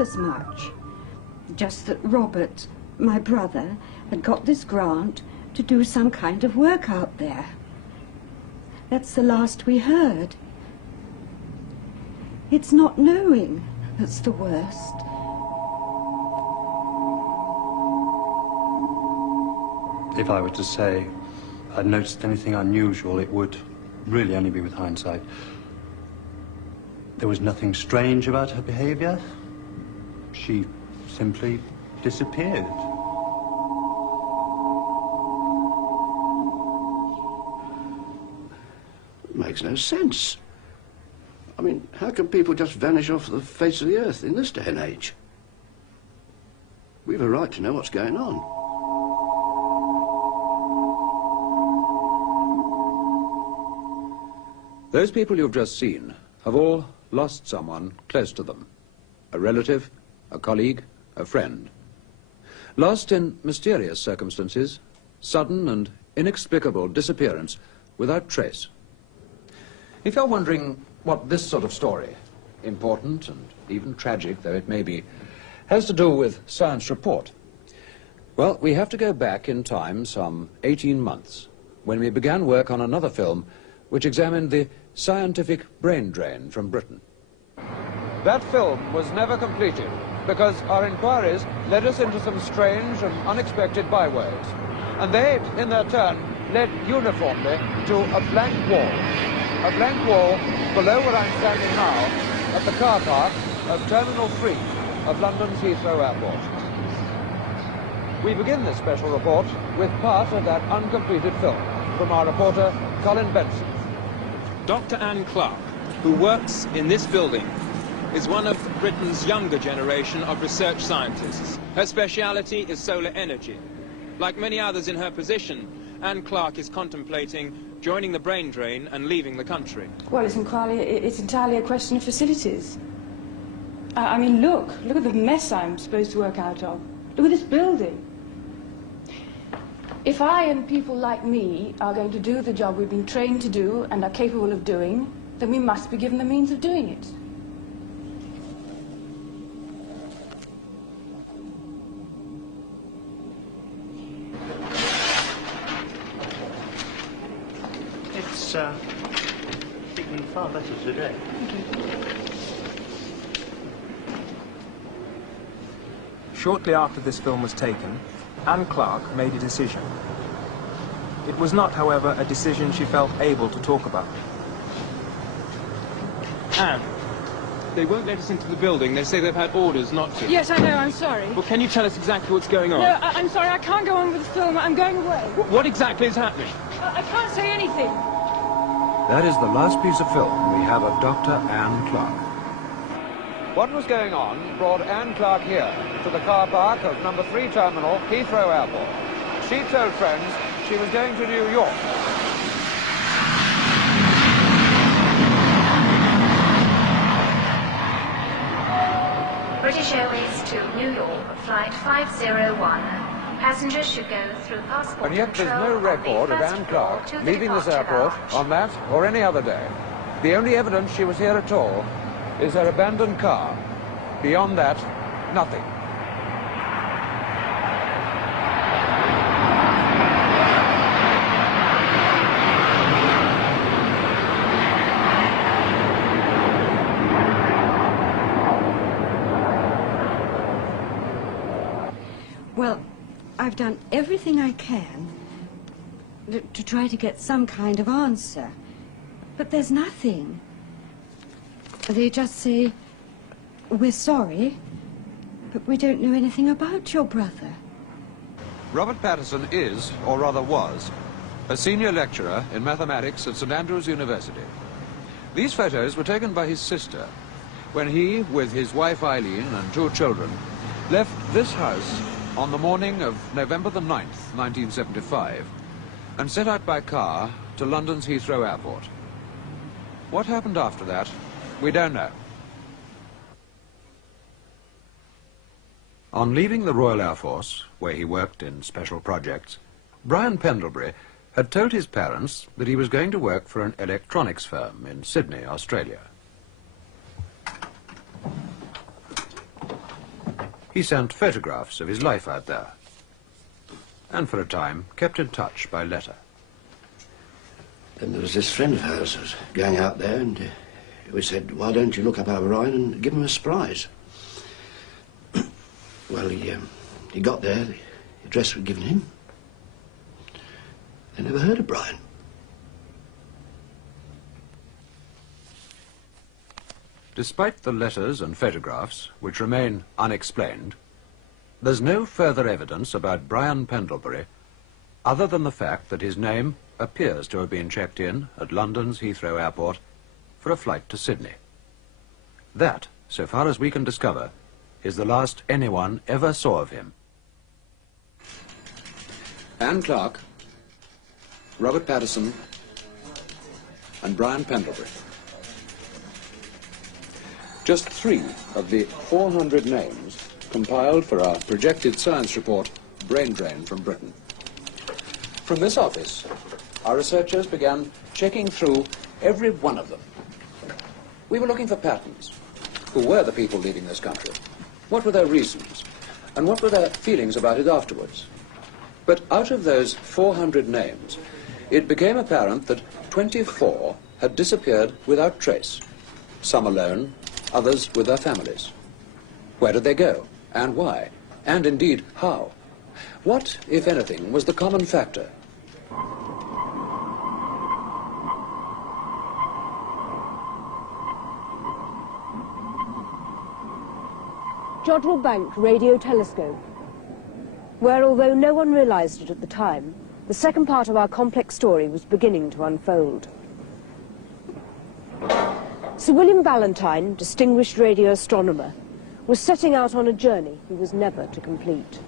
as much. Just that Robert, my brother, had got this grant to do some kind of work out there. That's the last we heard. It's not knowing that's the worst. If I were to say I'd noticed anything unusual, it would really only be with hindsight. There was nothing strange about her behavior. She simply disappeared. It makes no sense. I mean, how can people just vanish off the face of the earth in this day and age? We've a right to know what's going on. Those people you've just seen have all lost someone close to them. A relative, a colleague, a friend. Lost in mysterious circumstances, sudden and inexplicable disappearance without trace. If you're wondering what this sort of story, important and even tragic though it may be, has to do with science report, well, we have to go back in time some 18 months, when we began work on another film which examined the scientific brain drain from Britain. That film was never completed because our inquiries led us into some strange and unexpected byways. And they, in their turn, led uniformly to a blank wall. A blank wall below where I'm standing now at the car park of Terminal 3 of London's Heathrow Airport. We begin this special report with part of that uncompleted film from our reporter, Colin Benson. Dr. Anne Clark, who works in this building, is one of Britain's younger generation of research scientists. Her speciality is solar energy. Like many others in her position, Anne Clark is contemplating joining the brain drain and leaving the country. Well, it's entirely a question of facilities. I mean, look at the mess I'm supposed to work out of. Look at this building. If I and people like me are going to do the job we've been trained to do and are capable of doing, then we must be given the means of doing it. It's been far better today. Thank you. Shortly after this film was taken, Anne Clark made a decision. It was not, however, a decision she felt able to talk about. Anne, they won't let us into the building. They say they've had orders not to. Yes, I know, I'm sorry. Well, can you tell us exactly what's going on? No, I'm sorry, I can't go on with the film. I'm going away. What exactly is happening? I can't say anything. That is the last piece of film we have of Dr. Anne Clark. What was going on brought Anne Clark here to the car park of number 3 terminal, Heathrow Airport. She told friends she was going to New York. British Airways to New York, flight 501. Passengers should go through passport And yet there's no control on the record of first Anne floor Clark to the leaving this departure airport lounge. on that or any other day. The only evidence she was here at all is her abandoned car. Beyond that, nothing. Well, I've done everything I can to try to get some kind of answer. But there's nothing. They just say, we're sorry, but we don't know anything about your brother. Robert Patterson is, or rather was, a senior lecturer in mathematics at St Andrews University. These photos were taken by his sister when he, with his wife Eileen and 2 children, left this house on the morning of November the 9th, 1975, and set out by car to London's Heathrow Airport. What happened after that, we don't know. On leaving the Royal Air Force, where he worked in special projects, Brian Pendlebury had told his parents that he was going to work for an electronics firm in Sydney, Australia. He sent photographs of his life out there, and for a time kept in touch by letter. Then there was this friend of hers who was going out there, and we said, why don't you look up O'Brien and give him a surprise? Well, he got there, the address we'd given him. They never heard of Brian. Despite the letters and photographs, which remain unexplained, there's no further evidence about Brian Pendlebury other than the fact that his name appears to have been checked in at London's Heathrow Airport for a flight to Sydney. That, so far as we can discover, is the last anyone ever saw of him. Anne Clark, Robert Patterson, and Brian Pendlebury. Just 3 of the 400 names compiled for our projected science report, Brain Drain from Britain. From this office, our researchers began checking through every one of them. We were looking for patterns. Who were the people leaving this country? What were their reasons? And what were their feelings about it afterwards? But out of those 400 names, it became apparent that 24 had disappeared without trace. Some alone, others with their families. Where did they go? And why? And indeed, how? What, if anything, was the common factor? Jodrell Bank Radio Telescope, where, although no one realized it at the time, the second part of our complex story was beginning to unfold. Sir William Ballantyne, distinguished radio astronomer, was setting out on a journey he was never to complete.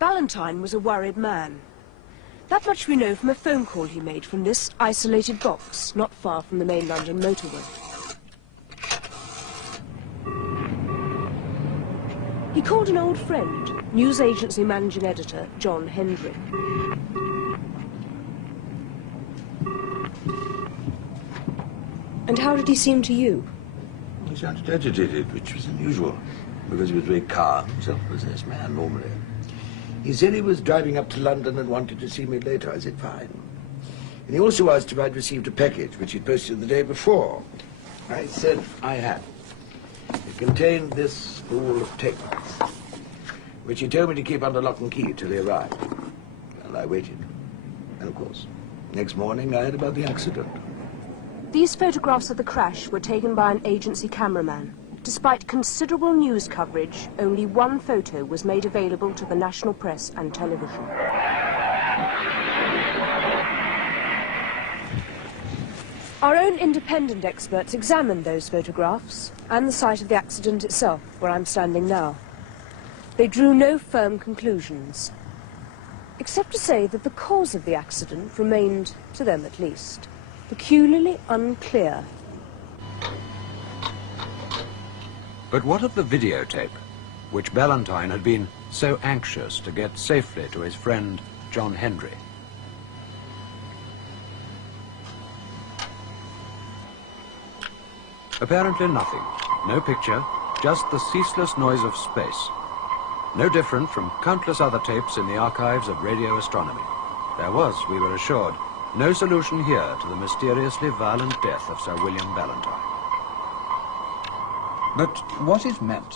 Ballantyne was a worried man. That much we know from a phone call he made from this isolated box, not far from the main London motorway. He called an old friend, news agency managing editor John Hendry. And how did he seem to you? He sounded agitated, which was unusual, because he was a very calm, self-possessed man normally. He said he was driving up to London and wanted to see me later. I said, fine. And he also asked if I'd received a package, which he'd posted the day before. I said I had. It contained this spool of tape, which he told me to keep under lock and key till he arrived. Well, I waited. And, of course, next morning I heard about the accident. These photographs of the crash were taken by an agency cameraman. Despite considerable news coverage, only one photo was made available to the national press and television. Our own independent experts examined those photographs and the site of the accident itself, where I'm standing now. They drew no firm conclusions, except to say that the cause of the accident remained, to them at least, peculiarly unclear. But what of the videotape, which Ballantyne had been so anxious to get safely to his friend John Hendry? Apparently nothing. No picture, just the ceaseless noise of space. No different from countless other tapes in the archives of radio astronomy. There was, we were assured, no solution here to the mysteriously violent death of Sir William Ballantyne. But what it meant?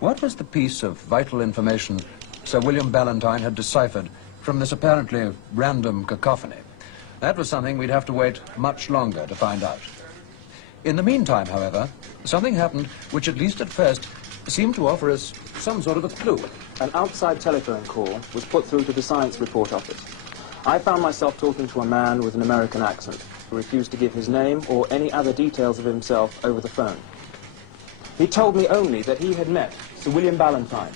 What was the piece of vital information Sir William Ballantyne had deciphered from this apparently random cacophony? That was something we'd have to wait much longer to find out. In the meantime, however, something happened which, at least at first, seemed to offer us some sort of a clue. An outside telephone call was put through to the science report office. I found myself talking to a man with an American accent, refused to give his name or any other details of himself over the phone. He told me only that he had met Sir William Ballantyne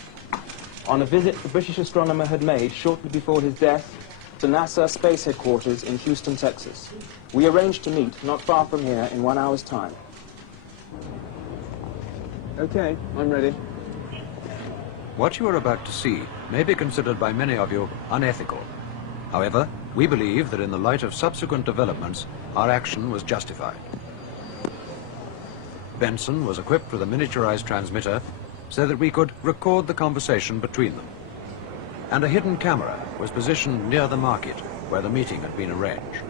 on a visit the British astronomer had made shortly before his death to NASA Space Headquarters in Houston, Texas. We arranged to meet not far from here in 1 hour's time. Okay, I'm ready. What you are about to see may be considered by many of you unethical. However, we believe that in the light of subsequent developments, our action was justified. Benson was equipped with a miniaturized transmitter so that we could record the conversation between them. And a hidden camera was positioned near the market where the meeting had been arranged.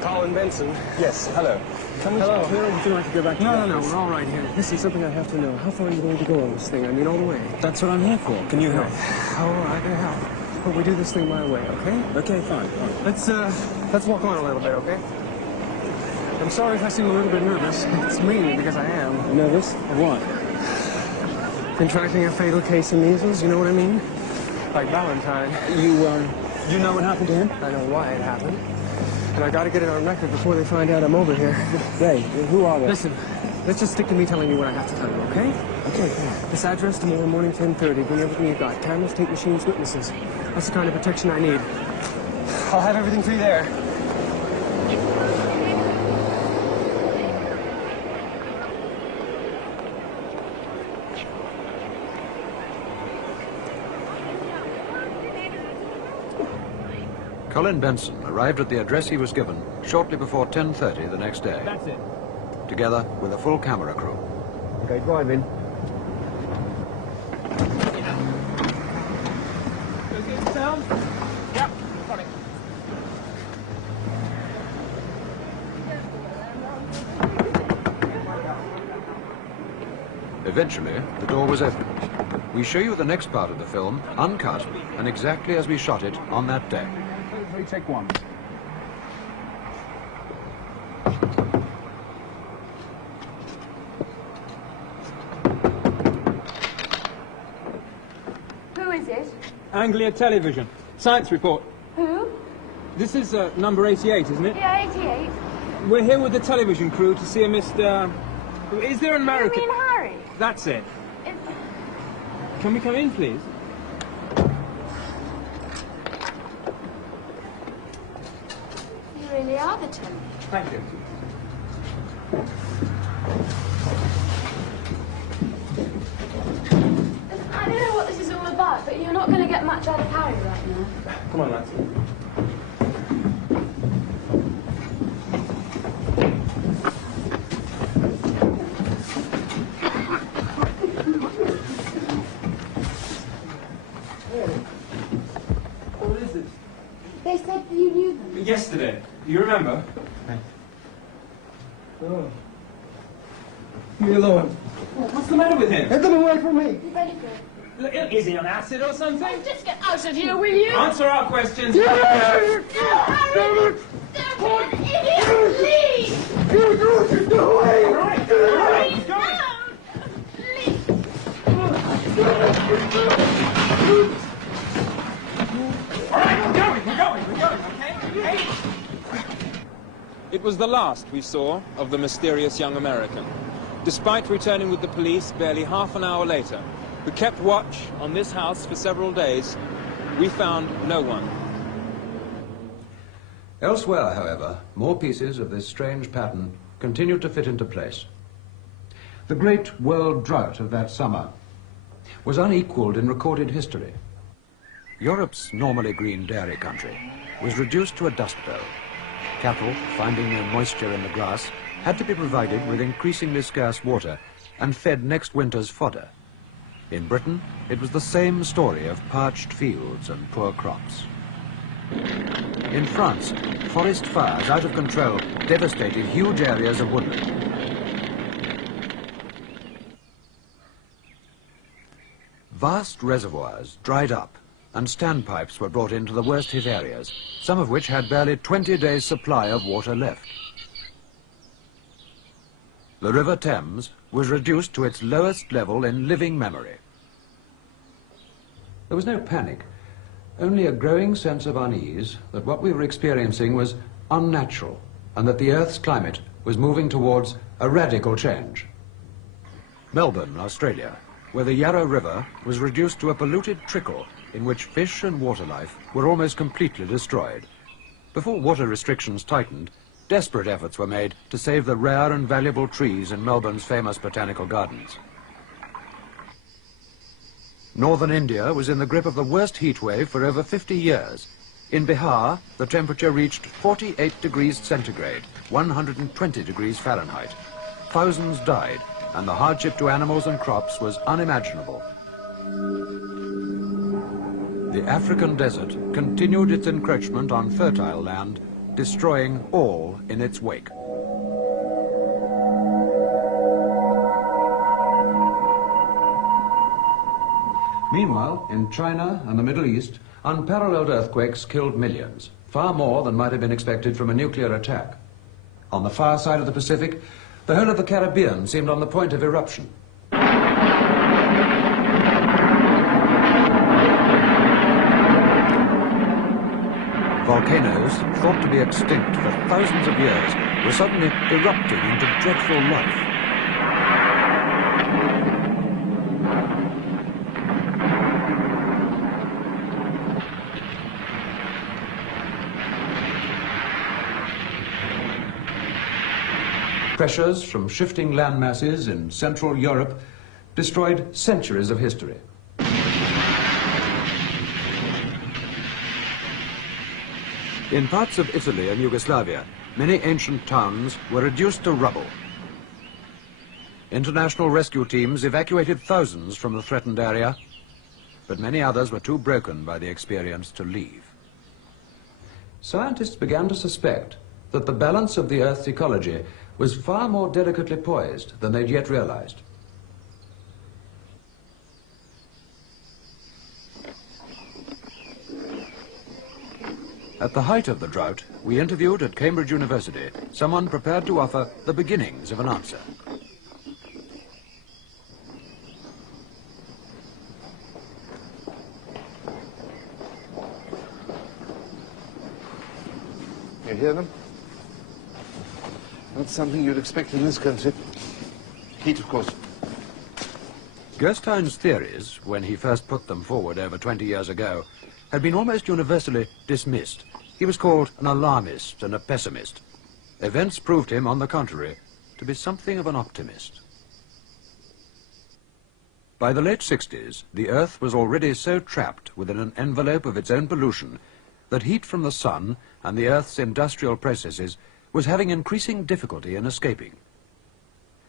Colin Benson. Yes, hello. Can we talk here, or would you like to go back to the office? No, we're all right here. Listen, something I have to know. How far are you going to go on this thing? I mean, all the way. That's what I'm here for. Can you help? Oh, I can help. But we do this thing my way, okay? Okay, fine. Let's walk on a little bit, okay? I'm sorry if I seem a little bit nervous. It's mainly because I am. Nervous? Of what? Contracting a fatal case of measles, you know what I mean? Like Valentine. You know what happened to him? I know why it happened. And I gotta get it on record before they find out I'm over here. They? Who are they? Listen, let's just stick to me telling you what I have to tell you, okay? Okay, fine. This address tomorrow morning, 10:30. Bring everything you've got. Cameras, tape machines, witnesses. That's the kind of protection I need. I'll have everything for you there. Colin Benson arrived at the address he was given shortly before 10:30 the next day. That's it. Together with a full camera crew. Okay, drive in. Okay, sound? Yep, got it. Eventually, the door was opened. We show you the next part of the film, uncut, and exactly as we shot it on that day. Take one. Who is it? Anglia Television. Science report. Who? This is number 88, isn't it? Yeah, 88. We're here with the television crew to see a Mr... Is there an American... You mean Harry? That's it. Can we come in, please? You really are the television. Thank you. I don't know what this is all about, but you're not going to get much out of Harry right now. Come on, lads. What is it? They said that you knew them. Yesterday. Do you remember? Oh. Leave me alone. What's the matter with him? Get them away from me. You better go. Is he on acid or something? Oh, just get out of here, will you? Answer our questions. No, Harry! Don't be an idiot! Leave! Go away! All right, Please, go. All right, we're going, okay? Hey. It was the last we saw of the mysterious young American. Despite returning with the police barely half an hour later, who kept watch on this house for several days, we found no one. Elsewhere, however, more pieces of this strange pattern continued to fit into place. The great world drought of that summer was unequaled in recorded history. Europe's normally green dairy country was reduced to a dust bowl. Cattle, finding no moisture in the grass, had to be provided with increasingly scarce water and fed next winter's fodder. In Britain, it was the same story of parched fields and poor crops. In France, forest fires out of control devastated huge areas of woodland. Vast reservoirs dried up and standpipes were brought into the worst hit areas, some of which had barely 20 days' supply of water left. The River Thames was reduced to its lowest level in living memory. There was no panic, only a growing sense of unease that what we were experiencing was unnatural, and that the Earth's climate was moving towards a radical change. Melbourne, Australia, where the Yarra River was reduced to a polluted trickle in which fish and water life were almost completely destroyed. Before water restrictions tightened, desperate efforts were made to save the rare and valuable trees in Melbourne's famous botanical gardens. Northern India was in the grip of the worst heat wave for over 50 years. In Bihar, the temperature reached 48 degrees centigrade, 120 degrees Fahrenheit. Thousands died, and the hardship to animals and crops was unimaginable. The African desert continued its encroachment on fertile land, destroying all in its wake. Meanwhile, in China and the Middle East, unparalleled earthquakes killed millions, far more than might have been expected from a nuclear attack. On the far side of the Pacific, the whole of the Caribbean seemed on the point of eruption. Volcanoes, thought to be extinct for thousands of years, were suddenly erupting into dreadful life. Pressures from shifting land masses in Central Europe destroyed centuries of history. In parts of Italy and Yugoslavia, many ancient towns were reduced to rubble. International rescue teams evacuated thousands from the threatened area, but many others were too broken by the experience to leave. Scientists began to suspect that the balance of the Earth's ecology was far more delicately poised than they'd yet realized. At the height of the drought, we interviewed at Cambridge University someone prepared to offer the beginnings of an answer. You hear them? Not something you'd expect in this country. Heat, of course. Gerstein's theories, when he first put them forward over 20 years ago, had been almost universally dismissed. He was called an alarmist and a pessimist. Events proved him, on the contrary, to be something of an optimist. By the late 60s, the Earth was already so trapped within an envelope of its own pollution that heat from the sun and the Earth's industrial processes was having increasing difficulty in escaping.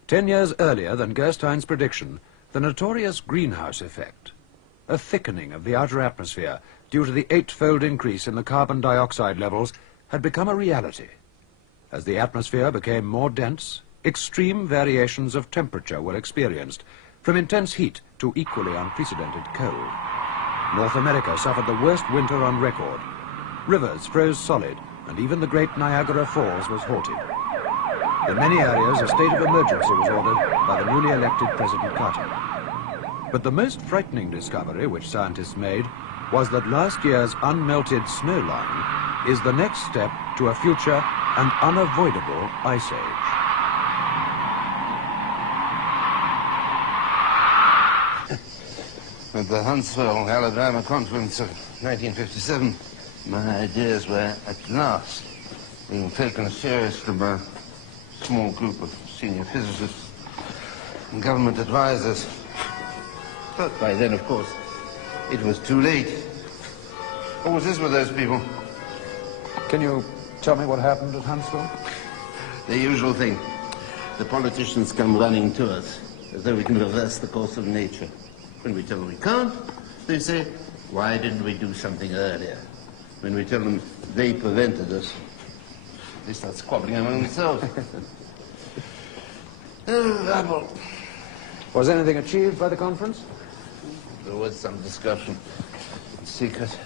10 years earlier than Gerstein's prediction, the notorious greenhouse effect, a thickening of the outer atmosphere due to the 8-fold increase in the carbon dioxide levels, had become a reality. As the atmosphere became more dense, extreme variations of temperature were experienced, from intense heat to equally unprecedented cold. North America suffered the worst winter on record. Rivers froze solid, and even the great Niagara Falls was halted. In many areas, a state of emergency was ordered by the newly elected President Carter. But the most frightening discovery which scientists made was that last year's unmelted snow line is the next step to a future and unavoidable ice age. At the Huntsville, Alabama conference of 1957, my ideas were at last being taken seriously by a small group of senior physicists and government advisors. But by then, of course, it was too late. What was this with those people? Can you tell me what happened at Huntsville? The usual thing. The politicians come running to us as though we can reverse the course of nature. When we tell them we can't, they say, why didn't we do something earlier? When we tell them they prevented us, they start squabbling among themselves. Oh, rabble. Was anything achieved by the conference? There was some discussion. In secret.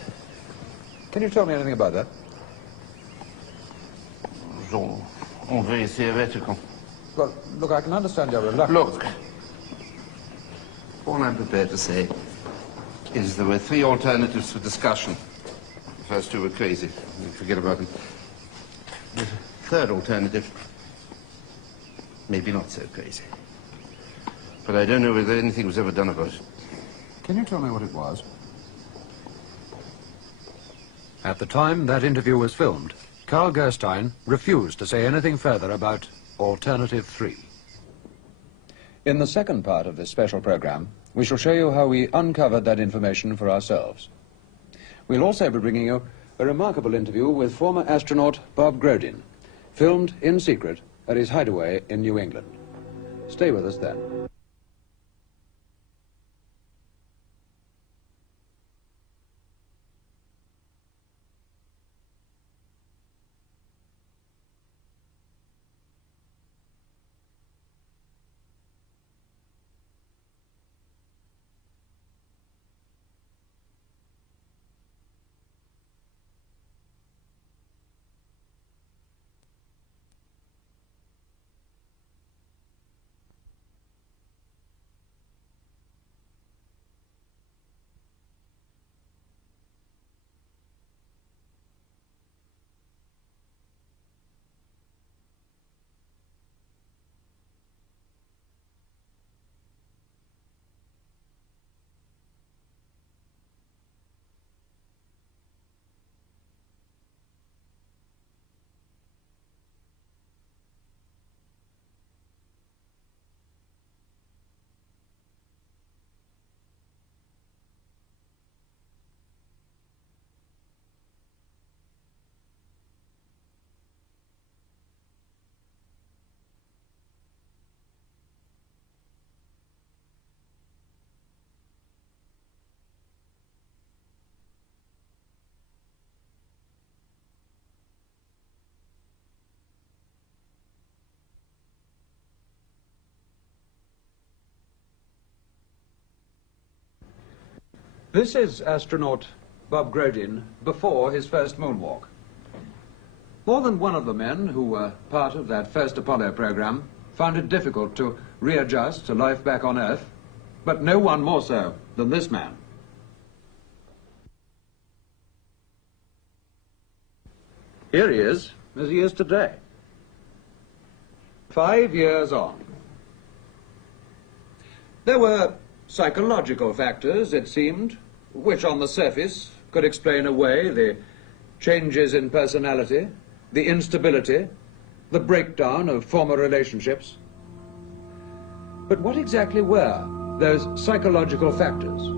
Can you tell me anything about that? It was all very theoretical. Well, look, I can understand your reluctance. Look, all I'm prepared to say is there were 3 alternatives for discussion. The first 2 were crazy. Forget about them. There's a third alternative. Maybe not so crazy. But I don't know whether anything was ever done about it. Can you tell me what it was? At the time that interview was filmed, Carl Gerstein refused to say anything further about Alternative 3. In the second part of this special program, we shall show you how we uncovered that information for ourselves. We'll also be bringing you a remarkable interview with former astronaut Bob Grodin, filmed in secret at his hideaway in New England. Stay with us then. This is astronaut Bob Grodin before his first moonwalk. More than one of the men who were part of that first Apollo program found it difficult to readjust to life back on Earth, but no one more so than this man. Here he is, as he is today. 5 years on. There were psychological factors, it seemed, which on the surface could explain away the changes in personality, the instability, the breakdown of former relationships. But what exactly were those psychological factors?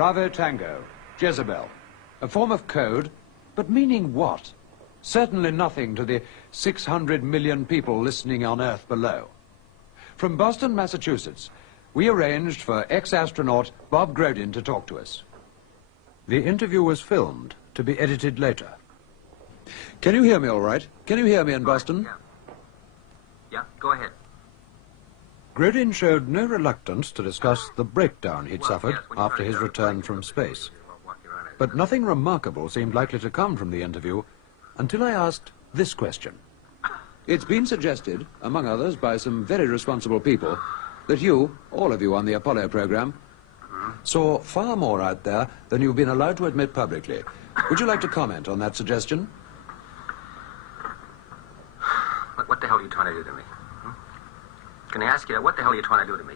Bravo Tango, Jezebel. A form of code, but meaning what? Certainly nothing to the 600 million people listening on Earth below. From Boston, Massachusetts, we arranged for ex-astronaut Bob Grodin to talk to us. The interview was filmed to be edited later. Can you hear me all right? Can you hear me in Boston? Yeah, go ahead. Grodin showed no reluctance to discuss the breakdown he'd suffered after his return from space. But nothing remarkable seemed likely to come from the interview until I asked this question. It's been suggested, among others by some very responsible people, that you, all of you on the Apollo program, saw far more out there than you've been allowed to admit publicly. Would you like to comment on that suggestion? What the hell are you trying to do to me? Hmm? Can I ask you, what the hell are you trying to do to me?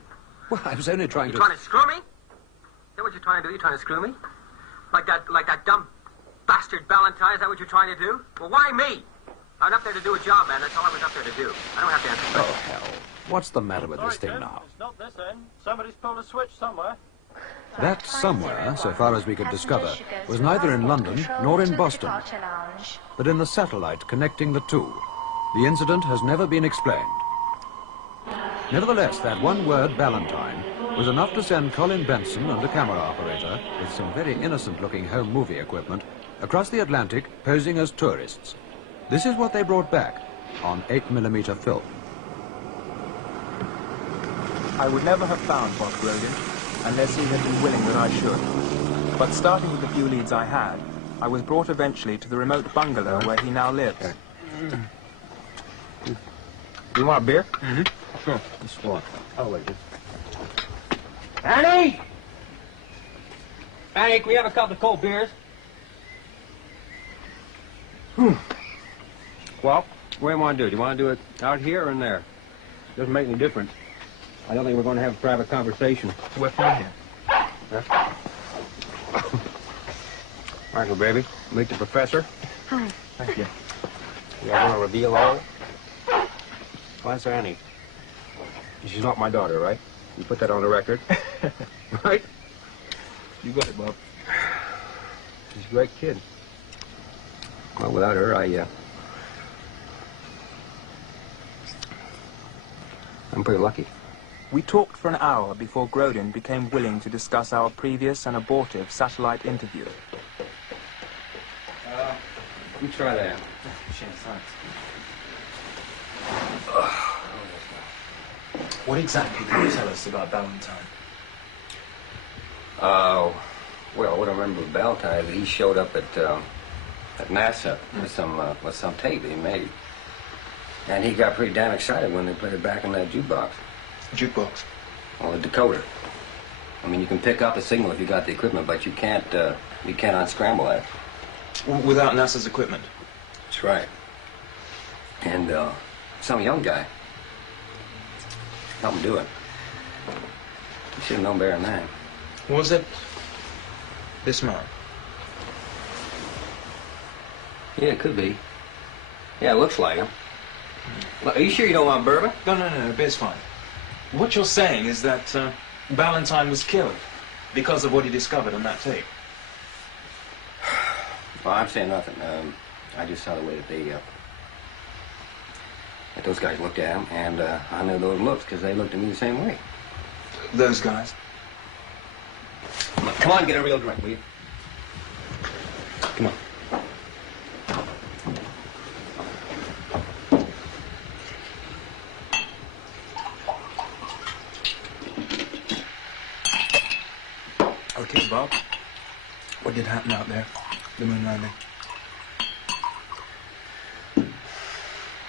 Well, I was only trying to... You trying to screw me? Is that what you're trying to do? You trying to screw me? Like that dumb bastard Valentine? Is that what you're trying to do? Well, why me? I was up there to do a job, man. That's all I was up there to do. I don't have to answer questions. Oh, hell. What's the matter with this thing now? It's not this end. Somebody's pulled a switch somewhere. That somewhere, so far as we could discover, was neither in London nor in Boston, but in the satellite connecting the two. The incident has never been explained. Nevertheless, that one word, Valentine, was enough to send Colin Benson and a camera operator, with some very innocent-looking home movie equipment, across the Atlantic, posing as tourists. This is what they brought back on 8mm film. I would never have found Bob Grogan unless he had been willing that I should. But starting with the few leads I had, I was brought eventually to the remote bungalow where he now lives. You want a beer? Mm-hmm. Sure. Just one. I'll wait. Annie! Annie, can we have a couple of cold beers? Well, what do you want to do? Do you want to do it out here or in there? Doesn't make any difference. I don't think we're going to have a private conversation. We're fine here. Huh? Michael, baby, meet the professor. Hi. Thank you. You all going to reveal all? Well, that's Annie. She's not my daughter, right? You put that on the record. Right? You got it, Bob. She's a great kid. Well, without her, I'm pretty lucky. We talked for an hour before Grodin became willing to discuss our previous and abortive satellite interview. You try that. What exactly did you tell us about Valentine? Well, what I remember of Valentine is he showed up at NASA with some tape that he made. And he got pretty damn excited when they put it back in that jukebox. Jukebox? Well, a decoder. I mean, you can pick up a signal if you got the equipment, but you can't unscramble that. Without NASA's equipment? That's right. And some young guy helped him do it. You should have known better than that. Was it this man? Yeah, it could be. Yeah, it looks like him. Are you sure you don't want bourbon? No, beer's fine. What you're saying is that Valentine was killed because of what he discovered on that tape. Well, I'm saying nothing. I just saw the way that those guys looked at him, and I knew those looks because they looked at me the same way. Those guys? Come on, get a real drink, will you? Come on. Okay, Bob. What did happen out there? The moon landing.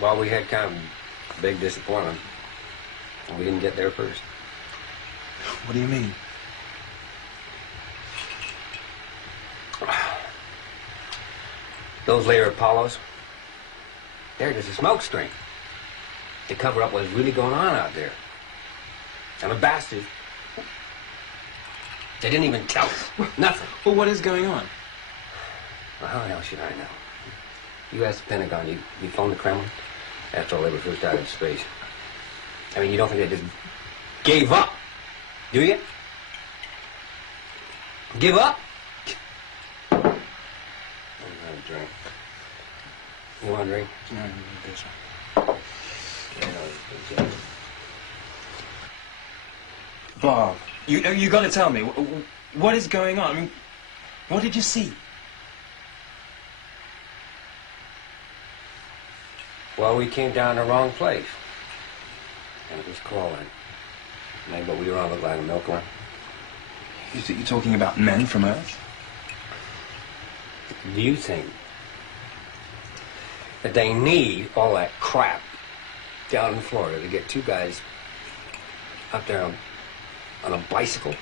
Well, we had kind of a big disappointment. We didn't get there first. What do you mean? Those later Apollos, they're just a smoke screen to cover up what's really going on out there. And the bastards, they didn't even tell us. Nothing. Well, what is going on? Well, how the hell should I know? You asked the Pentagon, you phoned the Kremlin after all they were first out in space. I mean, you don't think they just gave up, do you? Give up? I don't have a drink. You want a drink? No, I don't need this. Bob, you got to tell me, what is going on? I mean, what did you see? Well, we came down the wrong place. And it was crawling. Maybe what we were on looked like a milkworm. You're talking about men from Earth? Do you think that they need all that crap down in Florida to get two guys up there on a bicycle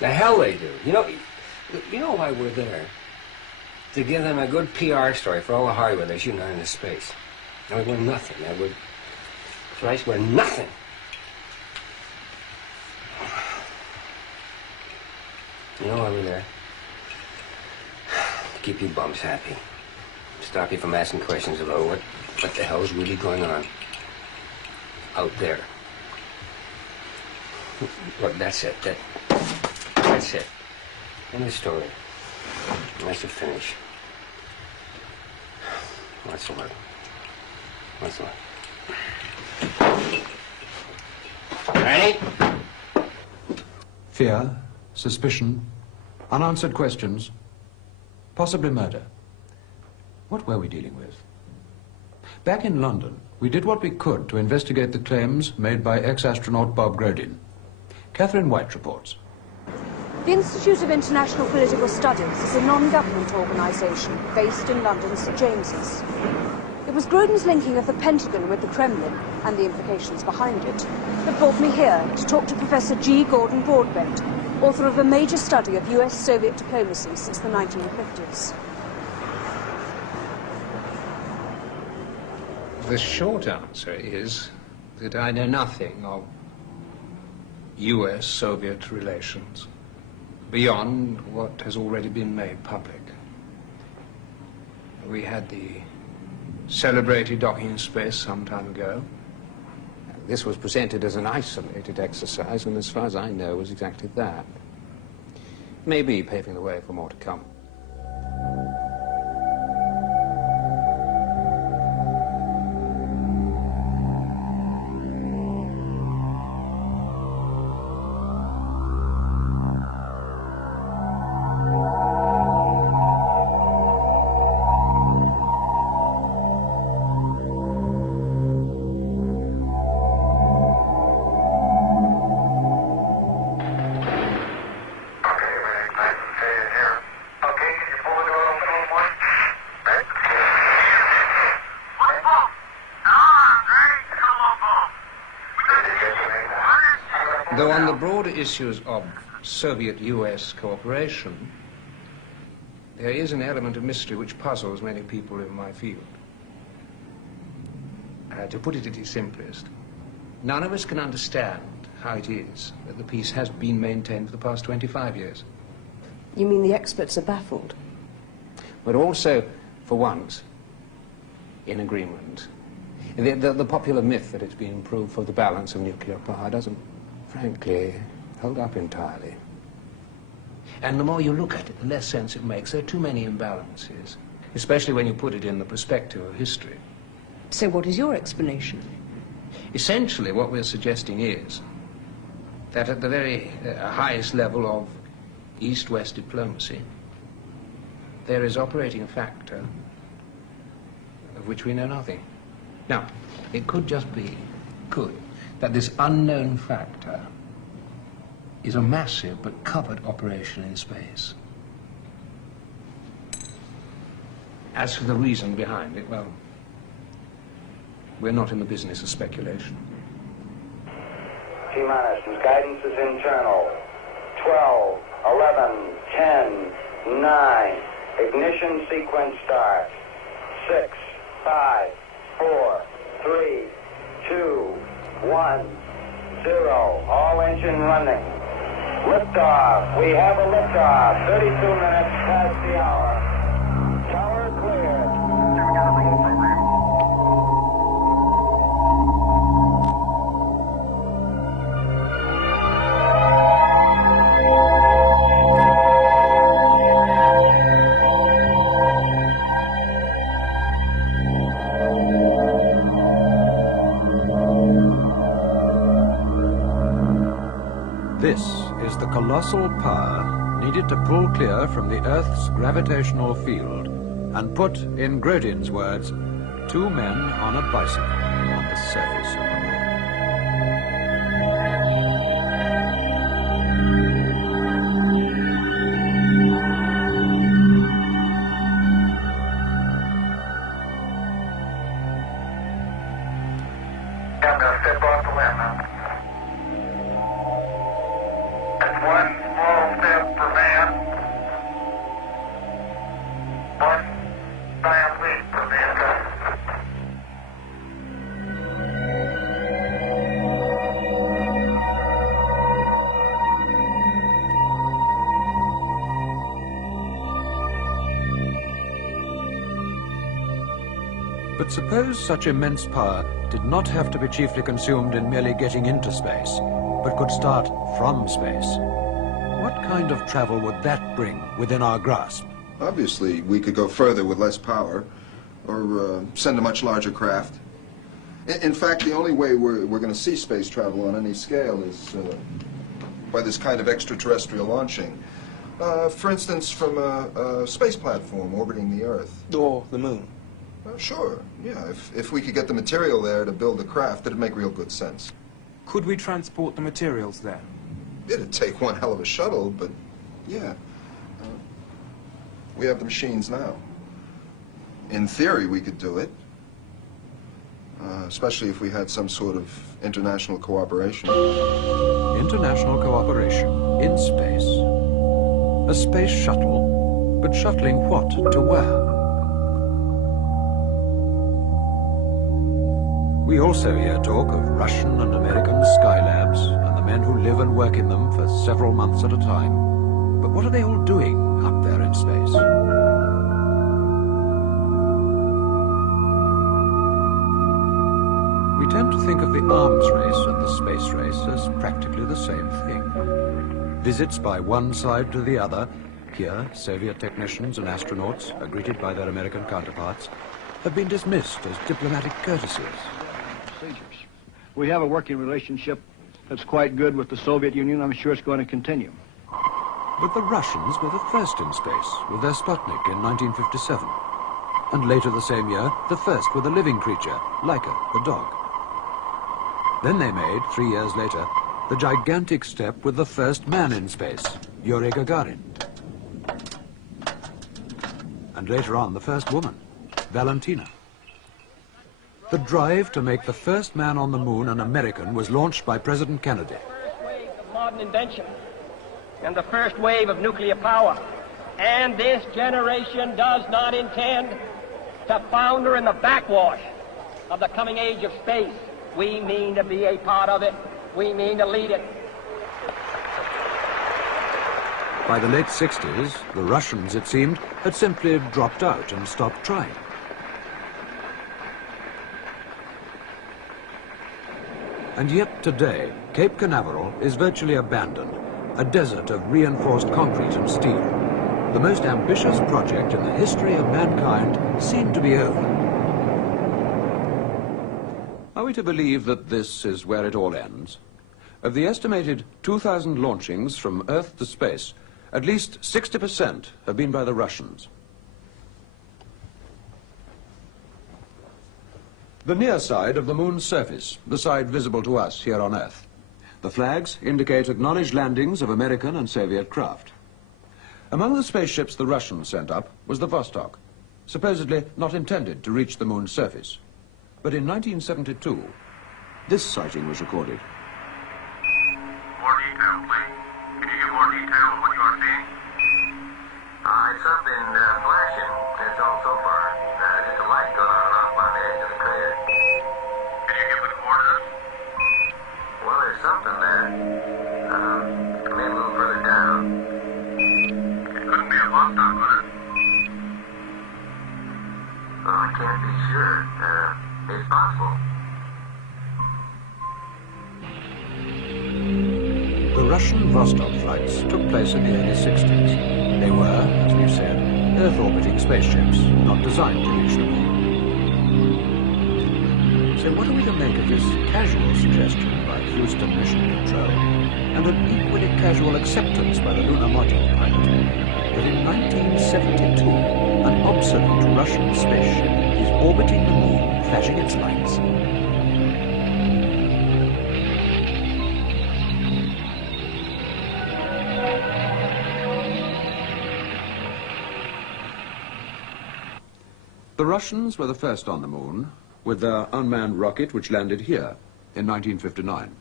The hell they do. You know why we're there? To give them a good PR story for all the hardware they're shooting out into space. And we're nothing. Christ, we're nothing. You know why we're there? To keep you bums happy. Stop you from asking questions about what the hell is really going on out there. Look, that's it. That's it. End of story. That's the finish. What's the word? What's the word? Ready? Fear, suspicion, unanswered questions, possibly murder. What were we dealing with? Back in London, we did what we could to investigate the claims made by ex-astronaut Bob Grodin. Catherine White reports. The Institute of International Political Studies is a non-government organisation based in London's St James's. It was Grodin's linking of the Pentagon with the Kremlin and the implications behind it that brought me here to talk to Professor G. Gordon Broadbent, author of a major study of US-Soviet diplomacy since the 1950s. The short answer is that I know nothing of US-Soviet relations beyond what has already been made public. We had the celebrated docking in space some time ago. This was presented as an isolated exercise, and as far as I know, was exactly that. Maybe paving the way for more to come. Though on the broader issues of Soviet-US cooperation, there is an element of mystery which puzzles many people in my field. To put it at its simplest, none of us can understand how it is that the peace has been maintained for the past 25 years. You mean the experts are baffled? But also, for once, in agreement. The popular myth that it's been improved for the balance of nuclear power doesn't, frankly, hold up entirely. And the more you look at it, the less sense it makes. There are too many imbalances, especially when you put it in the perspective of history. So what is your explanation? Essentially, what we're suggesting is that at the very highest level of East-West diplomacy, there is operating a factor of which we know nothing. Now, it could just be, that this unknown factor is a massive but covered operation in space. As for the reason behind it, well, we're not in the business of speculation. T-minus, guidance is internal. 12, 11, 10, 9. Ignition sequence start. 6, 5, 4, 3, 2, 1, 0. All engine running. Liftoff. We have a liftoff. 32 minutes past the hour. Tower cleared. This is the colossal power needed to pull clear from the Earth's gravitational field and put, in Grodin's words, 2 men on a bicycle on the surface of the moon. I'm going to step off the limb. That's one small But suppose such immense power did not have to be chiefly consumed in merely getting into space, but could start from space. What kind of travel would that bring within our grasp? Obviously, we could go further with less power, or send a much larger craft. In fact, the only way we're going to see space travel on any scale is by this kind of extraterrestrial launching. For instance, from a space platform orbiting the Earth. Or the moon. Sure, yeah. If we could get the material there to build a craft, that'd make real good sense. Could we transport the materials there? It'd take one hell of a shuttle, but yeah. We have the machines now. In theory, we could do it. Especially if we had some sort of international cooperation. International cooperation in space. A space shuttle, but shuttling what to where? We also hear talk of Russian and American skylabs and the men who live and work in them for several months at a time. But what are they all doing up there in space? We tend to think of the arms race and the space race as practically the same thing. Visits by one side to the other. Here, Soviet technicians and astronauts are greeted by their American counterparts, have been dismissed as diplomatic courtesies. We have a working relationship that's quite good with the Soviet Union. I'm sure it's going to continue. But the Russians were the first in space with their Sputnik in 1957. And later the same year, the first with a living creature, Laika, the dog. Then they made, 3 years later, the gigantic step with the first man in space, Yuri Gagarin. And later on, the first woman, Valentina. The drive to make the first man on the moon an American was launched by President Kennedy. The first wave of modern invention and the first wave of nuclear power. And this generation does not intend to founder in the backwash of the coming age of space. We mean to be a part of it. We mean to lead it. By the late 60s, the Russians, it seemed, had simply dropped out and stopped trying. And yet today, Cape Canaveral is virtually abandoned, a desert of reinforced concrete and steel. The most ambitious project in the history of mankind seemed to be over. Are we to believe that this is where it all ends? Of the estimated 2,000 launchings from Earth to space, at least 60% have been by the Russians. The near side of the moon's surface, the side visible to us here on Earth. The flags indicate acknowledged landings of American and Soviet craft. Among the spaceships the Russians sent up was the Vostok, supposedly not intended to reach the moon's surface. But in 1972, this sighting was recorded. More detail, please. Can you give more detail on what you are seeing? It's something flashing. That's all so far. Just a light going on and off on the edge of the crater. Can you give the coordinates? Well, there's something there. It may move further down. It couldn't be a Vostok, would it? Well, I can't be sure. It's possible. The Russian Vostok flights took place in the early 60s. They were, as we've said, Earth-orbiting spaceships, not designed to reach the moon. So what are we to make of this casual suggestion by Houston Mission Control, and an equally casual acceptance by the lunar module pilot, that in 1972, an obsolete Russian spaceship is orbiting the moon, flashing its lights? The Russians were the first on the moon, with their unmanned rocket which landed here in 1959.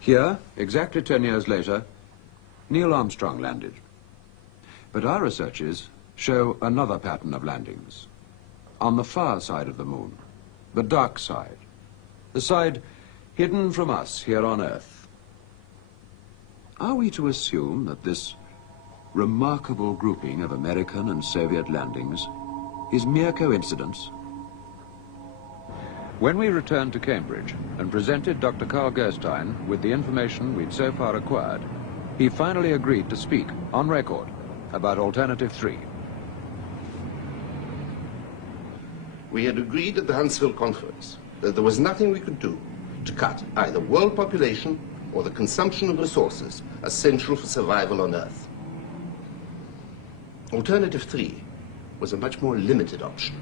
Here, exactly 10 years later, Neil Armstrong landed. But our researches show another pattern of landings. On the far side of the moon, the dark side, the side hidden from us here on Earth. Are we to assume that this remarkable grouping of American and Soviet landings is mere coincidence, When we returned to Cambridge and presented Dr. Carl Gerstein with the information we'd so far acquired, he finally agreed to speak, on record, about Alternative 3. We had agreed at the Huntsville conference that there was nothing we could do to cut either world population or the consumption of resources essential for survival on Earth. Alternative 3 was a much more limited option.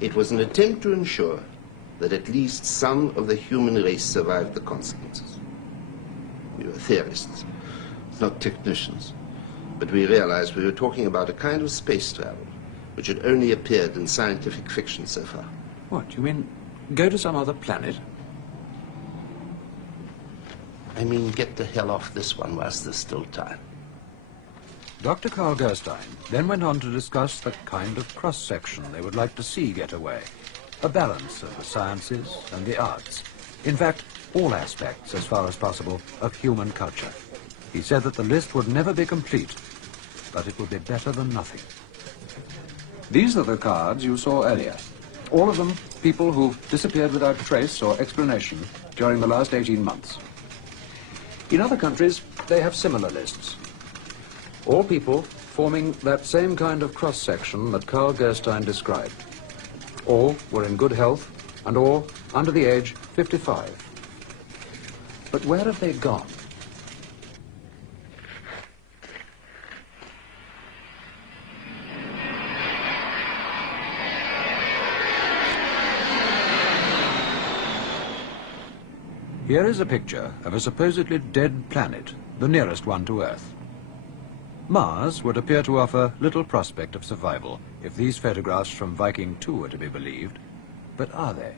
It was an attempt to ensure that at least some of the human race survived the consequences. We were theorists, not technicians, but we realized we were talking about a kind of space travel which had only appeared in scientific fiction so far. What, you mean go to some other planet? I mean, get the hell off this one whilst there's still time. Dr. Carl Gerstein then went on to discuss the kind of cross-section they would like to see get away. A balance of the sciences and the arts. In fact, all aspects, as far as possible, of human culture. He said that the list would never be complete, but it would be better than nothing. These are the cards you saw earlier. All of them people who've disappeared without trace or explanation during the last 18 months. In other countries, they have similar lists. All people forming that same kind of cross-section that Carl Gerstein described. All were in good health, and all under the age 55. But where have they gone? Here is a picture of a supposedly dead planet, the nearest one to Earth. Mars would appear to offer little prospect of survival if these photographs from Viking 2 were to be believed. But are they?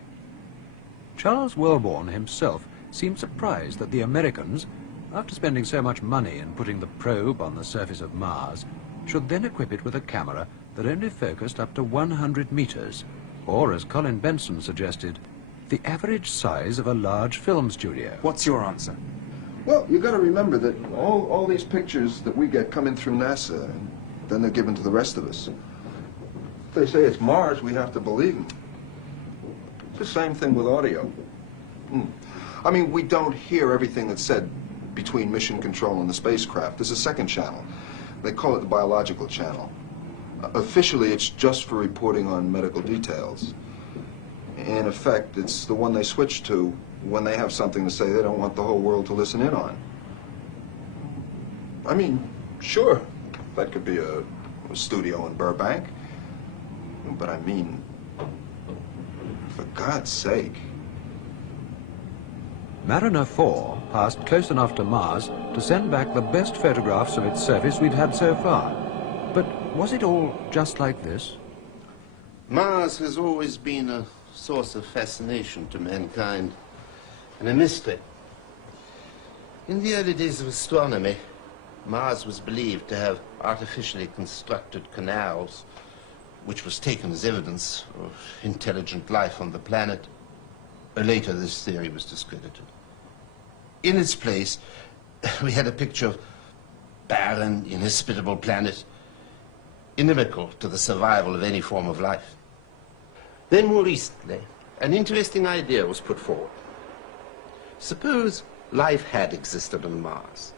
Charles Wellborn himself seemed surprised that the Americans, after spending so much money in putting the probe on the surface of Mars, should then equip it with a camera that only focused up to 100 meters, or, as Colin Benson suggested, the average size of a large film studio. What's your answer? Well, you got to remember that all these pictures that we get come in through NASA, and then they're given to the rest of us. If they say it's Mars, we have to believe them. It's the same thing with audio. I mean, we don't hear everything that's said between mission control and the spacecraft. There's a second channel. They call it the biological channel. Officially, it's just for reporting on medical details. In effect, it's the one they switch to when they have something to say they don't want the whole world to listen in on. I mean, sure, that could be a studio in Burbank. But I mean, for God's sake. Mariner 4 passed close enough to Mars to send back the best photographs of its surface we'd had so far. But was it all just like this? Mars has always been a source of fascination to mankind and a mystery. In the early days of astronomy, Mars was believed to have artificially constructed canals, which was taken as evidence of intelligent life on the planet. Later, this theory was discredited. In its place, we had a picture of barren, inhospitable planet, inimical to the survival of any form of life. Then, more recently, an interesting idea was put forward. Suppose life had existed on Mars.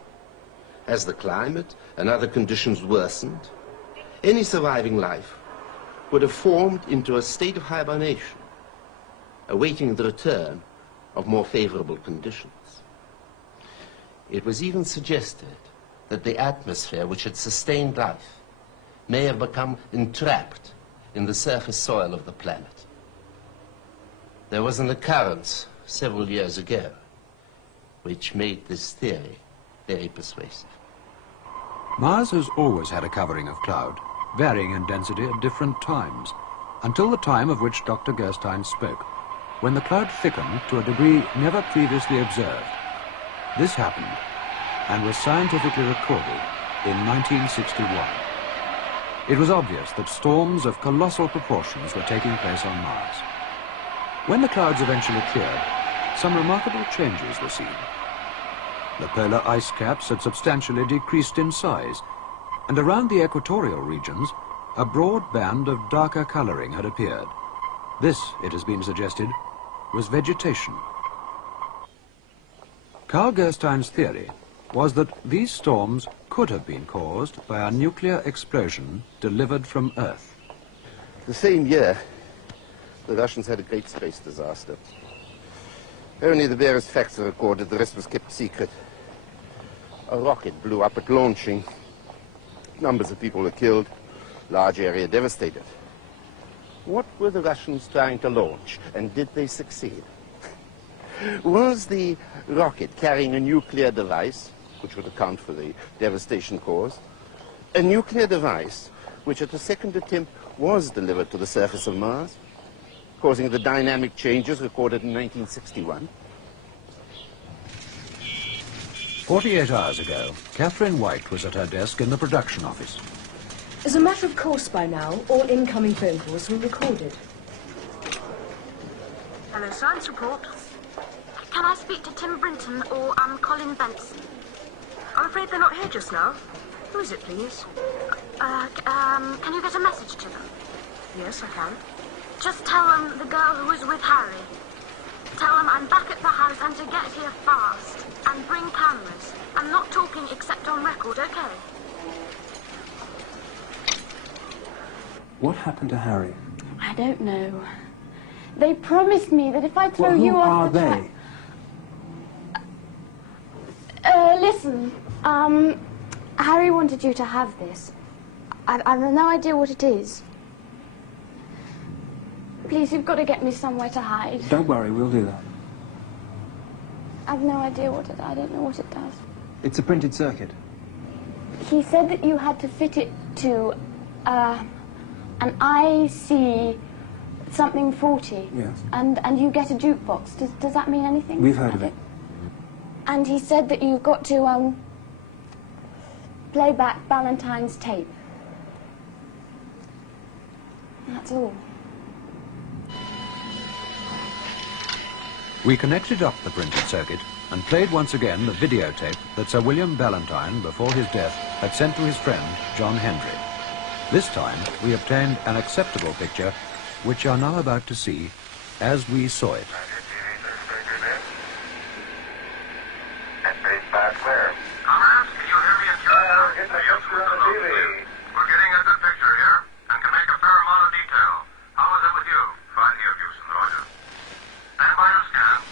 As the climate and other conditions worsened, any surviving life would have formed into a state of hibernation, awaiting the return of more favorable conditions. It was even suggested that the atmosphere which had sustained life may have become entrapped in the surface soil of the planet. There was an occurrence several years ago which made this theory very persuasive. Mars has always had a covering of cloud, varying in density at different times, until the time of which Dr. Gerstein spoke, when the cloud thickened to a degree never previously observed. This happened and was scientifically recorded in 1961. It was obvious that storms of colossal proportions were taking place on Mars. When the clouds eventually cleared, some remarkable changes were seen. The polar ice caps had substantially decreased in size, and around the equatorial regions, a broad band of darker coloring had appeared. This, it has been suggested, was vegetation. Carl Gerstein's theory was that these storms could have been caused by a nuclear explosion delivered from Earth. The same year, the Russians had a great space disaster. Only the barest facts are recorded, the rest was kept secret. A rocket blew up at launching. Numbers of people were killed, large area devastated. What were the Russians trying to launch, and did they succeed? Was the rocket carrying a nuclear device, which would account for the devastation caused, a nuclear device which at the second attempt was delivered to the surface of Mars, causing the dynamic changes recorded in 1961? 48 hours ago, Catherine White was at her desk in the production office. As a matter of course by now, all incoming phone calls were recorded. Hello, science report. Can I speak to Tim Brinton or Colin Benson? I'm afraid they're not here just now. Who is it, please? Can you get a message to them? Yes, I can. Just tell them the girl who was with Harry. Tell them I'm back at the house and to get here fast. And bring cameras. I'm not talking except on record, okay? What happened to Harry? I don't know. They promised me that if I throw you off the track... Who are they? Listen, Harry wanted you to have this. I've no idea what it is. Please, you've got to get me somewhere to hide. Don't worry, we'll do that. I've no idea what it... I don't know what it does. It's a printed circuit. He said that you had to fit it to, an IC something 40. Yes. And you get a jukebox. Does that mean anything? We've heard of it. And he said that you've got to, play back Ballantyne's tape. That's all. We connected up the printed circuit and played once again the videotape that Sir William Ballantyne, before his death, had sent to his friend, John Hendry. This time, we obtained an acceptable picture, which you are now about to see as we saw it. Comrades, can you hear me at your house? We're getting a good picture here and can make a fair amount of detail. How is it with you? Fine here, Houston, Roger. Stand by to scan.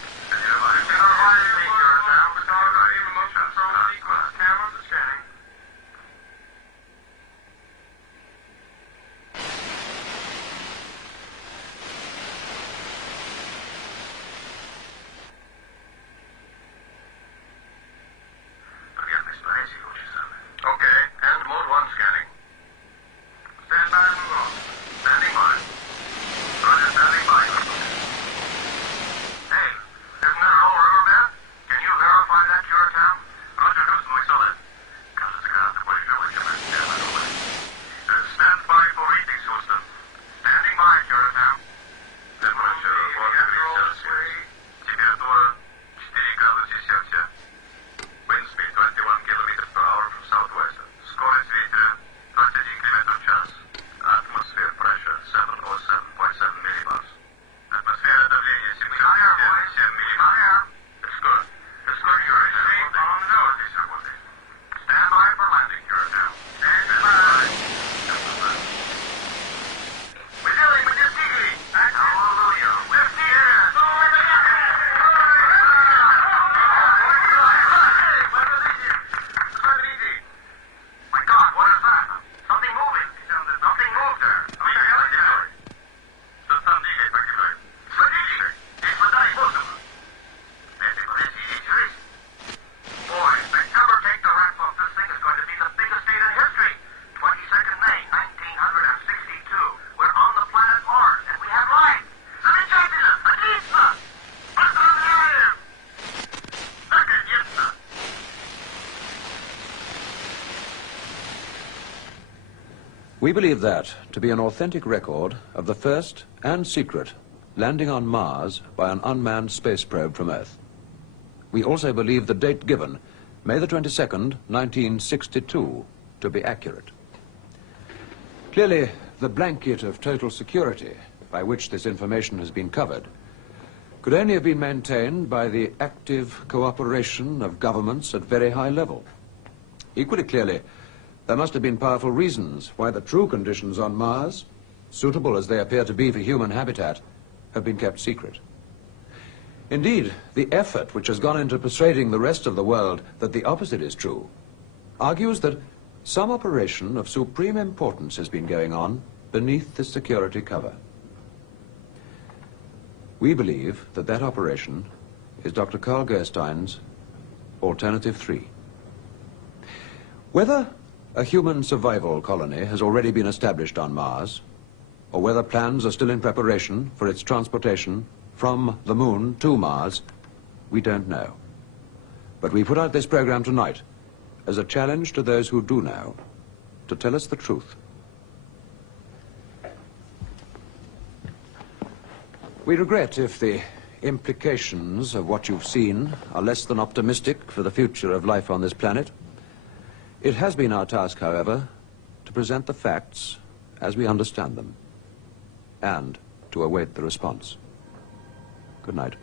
Okay, and mode 1 scanning. Stand by and move on. Standing by. Roger, standing by. Hey, isn't there an old riverbed? Can you verify that your town? Roger, Houston, we saw that. Stand by for readings, Houston. Standing by, Town. Temperature 43 Celsius. Температура 4 градуса Цельсия. Wind speed 21 kilometers per hour from southwest. Скорость ветра 21 km в час. Atmosphere pressure 707.7 millibars. Атмосфера давления 7 millibars. It's good. It's good, you're safe on the nose. Stand by for landing, Town. Stand by. We're dealing with this degree. Hallelujah. We're here. My God, what is that? Something moving. Something moved there. Что там двигается, Акбер? Смотрите, здесь вода и воздух. Boy, if they ever take the wrap off this thing, is going to be the biggest date in history. 22nd May, 1962. We're on the planet Mars, and we have life. Замечательно! Отлично! Поздравляем! Наконец-то! We believe that to be an authentic record of the first and secret landing on Mars by an unmanned space probe from Earth. We also believe the date given, May the 22nd, 1962, to be accurate. Clearly, the blanket of total security by which this information has been covered could only have been maintained by the active cooperation of governments at very high level. Equally clearly, there must have been powerful reasons why the true conditions on Mars, suitable as they appear to be for human habitat, have been kept secret. Indeed, the effort which has gone into persuading the rest of the world that the opposite is true argues that some operation of supreme importance has been going on beneath the security cover. We believe that that operation is Dr. Carl Gerstein's Alternative 3. Whether a human survival colony has already been established on Mars, or whether plans are still in preparation for its transportation from the Moon to Mars, we don't know. But we put out this program tonight as a challenge to those who do know to tell us the truth. We regret if the implications of what you've seen are less than optimistic for the future of life on this planet. It has been our task, however, to present the facts as we understand them and to await the response. Good night.